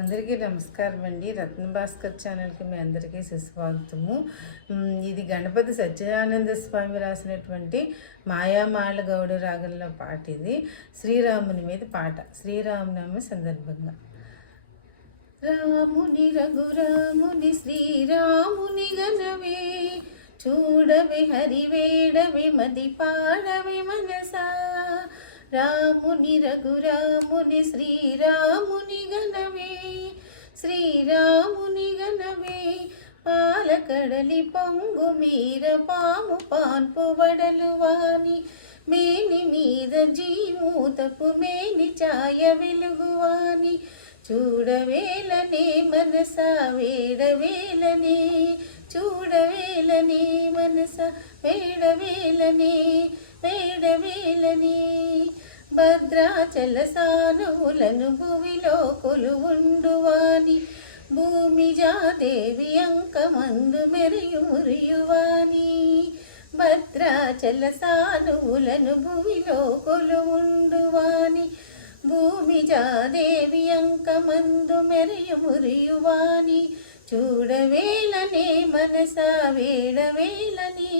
అందరికీ నమస్కారం అండి. రత్న భాస్కర్ ఛానల్కి మీ అందరికీ సుస్వాగతము. ఇది గణపతి సత్యానంద స్వామి రాసినటువంటి మాయామాళ గౌడ రాగంలో పాట. ఇది శ్రీరాముని మీద పాట, శ్రీరామనవమి సందర్భంగా. రాముని రఘురాముని శ్రీరాముని గణవే, చూడవి హరివేడవి మది పాడవి మనసా. రాముని రఘురాముని శ్రీరాముని గణవే, శ్రీరాముని గణవే. పాలకడలి పొంగు మీర పాము పాన్పు వడలు వాని, మేని మీద జీమూతపు మేని ఛాయ వెలుగువాని. చూడవేలనే మనసా వేడవేలనే, చూడవేలనే మనసా వేడవేలనే, వేడవేలనే. భద్రాచల సానువులను భువిలో కొలువుండువాని, భూమి జాదేవి అంకమందు మెరియుమురియువాని. భద్రాచల సానువులను భువిలో కొలువుండువాని, భూమి జాదేవి అంకమందు మెరియుమురియువాని. చూడవేలనే మనసా వేడవేలని,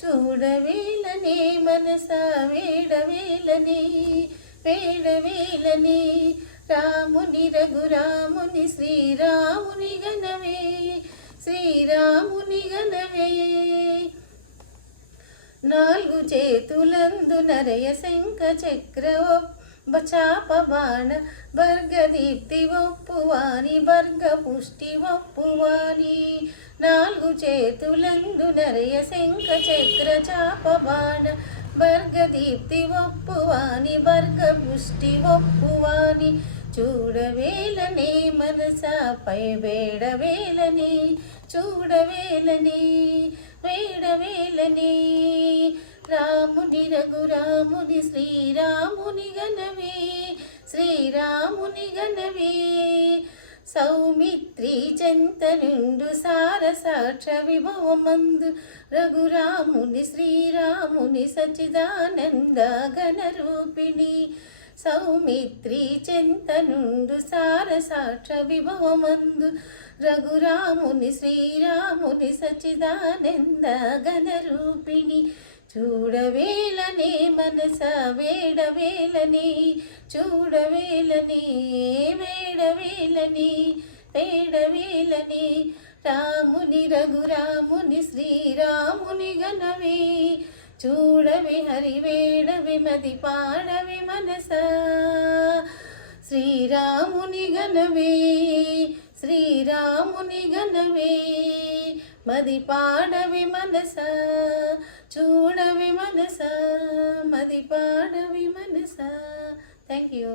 చూడవేలనే మనసా వేడవేలని, వేడవేలని. రాముని రఘురాముని శ్రీరాముని గణవే, శ్రీరాముని గణవే. నాలుగు చేతులందు నరయ శంఖ చక్ర చాప బాణ భర్గదీప్తి ఒప్పువాని, భర్గ పుష్టి ఒప్పువాని. నాలుగు చేతులందు నరయ శంఖ చక్ర చాప బాణ భర్గదీప్తి ఒప్పువాని, భర్గ పుష్టి ఒప్పువాని. చూడవేలనే మనసా పై వేడవేలని, చూడవేలని వేడవేలని. రాముని రఘురాముని శ్రీరాముని గణవే, శ్రీరాముని గణవే. సౌమిత్రి చెంతనుండు సారసాక్ష విభవమందు, రఘురాముని శ్రీరాముని సచిదానంద ఘనరూపిణి. సౌమిత్రి చెంతనుండు సారసాక్ష విభవమందు, రఘురాముని శ్రీరాముని సచిదానంద ఘనరూపిణి. చూడవేలనే మనసా వేడవేలని, చూడవేలని వేడవేలని, వేడవేలని. రాముని రఘురాముని శ్రీరాముని గణవే, చూడవి హరివేడవి మది పాడవి మనసా. శ్రీరాముని గణవే, శ్రీరాముని గణవే. మది పాడవి మనసా, చూడవి మనసా, మది పాడవి మనసా. Thank you.